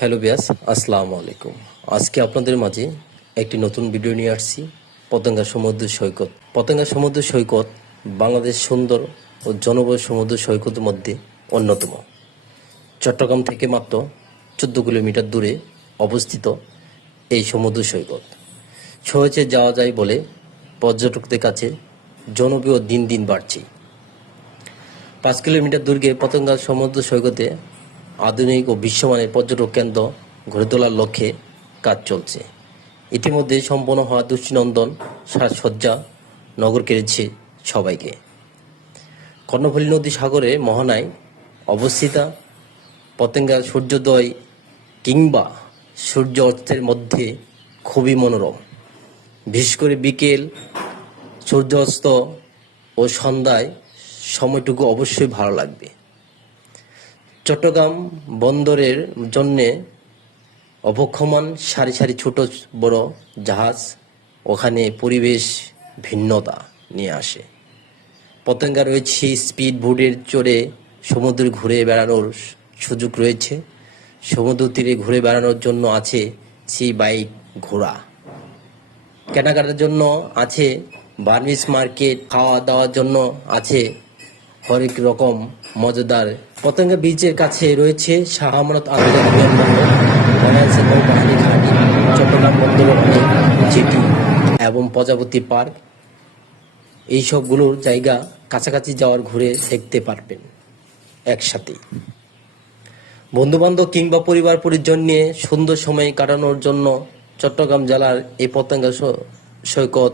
Hello বিয়াস, আসসালামু আলাইকুম। আজকে আপনাদের মাঝে একটি নতুন ভিডিও নিয়ে আসছি। পতেঙ্গা সমুদ্র সৈকত। পতেঙ্গা সমুদ্র সৈকত বাংলাদেশ সুন্দর ও জনবহুল সমুদ্র সৈকতের মধ্যে অন্যতম। চট্টগ্রাম থেকে মাত্র 14 কিলোমিটার দূরে অবস্থিত এই সমুদ্র সৈকত সহজে যাওয়া যায় বলে পর্যটকদের কাছে জনপ্রিয় দিন দিন বাড়ছে। 5 কিলোমিটার দূরে পতেঙ্গা সমুদ্র সৈকতে আধুনিক ও বিশ্বমানের পর্যটক কেন্দ্র গড়ে তোলার লক্ষ্যে কাজ চলছে। ইতিমধ্যে সম্পন্ন হওয়া দৃষ্টিনন্দন সাজসজ্জা নগর কেড়েছে সবাইকে। কর্ণফুলী নদী সাগরে মোহনায় অবস্থিত পতেঙ্গা সূর্যোদয় কিংবা সূর্য অস্তের মধ্যে খুবই মনোরম। বিশেষ করে বিকেল সূর্যাস্ত ও সন্ধ্যায় সময়টুকু অবশ্যই ভালো লাগবে। চট্টগ্রাম বন্দরের জন্যে অবক্ষমান সারি সারি ছোট বড় জাহাজ ওখানে পরিবেশ ভিন্নতা নিয়ে আসে। পতেঙ্গা রয়েছে স্পিড বোটের চড়ে সমুদ্র ঘুরে বেড়ানোর সুযোগ রয়েছে। সমুদ্র তীরে ঘুরে বেড়ানোর জন্য আছে সি বাইক ঘোড়া। কেনাকাটার জন্য আছে বার্মিস মার্কেট, খাওয়া দাওয়ার জন্য আছে হরেক রকম মজাদার। পতেঙ্গা বিচের কাছে রয়েছে শাহ আমানত আন্তর্জাতিক বিমানবন্দর, বাংলাদেশের নৌবাহিনী ঘাঁটি, চট্টগ্রাম বন্দর অনেক জেটি এবং প্রজাপতি পার্ক। এই সবগুলোর জায়গা কাছাকাছি যাওয়ার ঘুরে দেখতে পারবেন একসাথেই। বন্ধুবান্ধব কিংবা পরিবার পরিজন নিয়ে সুন্দর সময় কাটানোর জন্য চট্টগ্রাম জেলার এই পতেঙ্গা সৈকত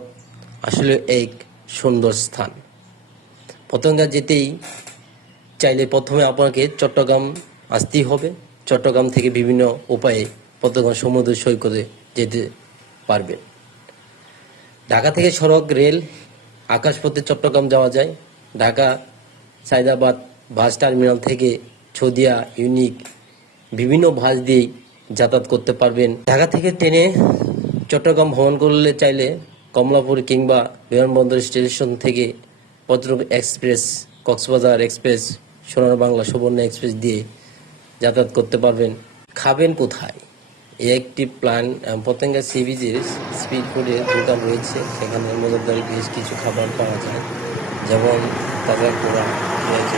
আসলে এক সুন্দর স্থান। পতেঙ্গা যেতেই চাইলে প্রথমে আপনাকে চট্টগ্রাম আসতেই হবে। চট্টগ্রাম থেকে বিভিন্ন উপায়ে পতেঙ্গা সমুদ্র সৈকতে যেতে পারবেন। ঢাকা থেকে সড়ক, রেল, আকাশপথে চট্টগ্রাম যাওয়া যায়। ঢাকা সায়দাবাদ বাস টার্মিনাল থেকে ছদিয়া, ইউনিক বিভিন্ন বাস দিয়েই যাতায়াত করতে পারবেন। ঢাকা থেকে ট্রেনে চট্টগ্রাম ভ্রমণ করলে চাইলে কমলাপুর কিংবা বিমানবন্দর স্টেশন থেকে পর্যটক এক্সপ্রেস, কক্সবাজার এক্সপ্রেস, সোনার বাংলা, সুবর্ণ এক্সপ্রেস দিয়ে যাতায়াত করতে পারবেন। খাবেন কোথায়? এই একটি প্ল্যান। পতেঙ্গা সি বিচের স্পিড ফুডের দোকান রয়েছে, সেখানে মজাদার বেশ কিছু খাবার পাওয়া যায়, যেমন তাজা পোড়া, পেঁয়াজ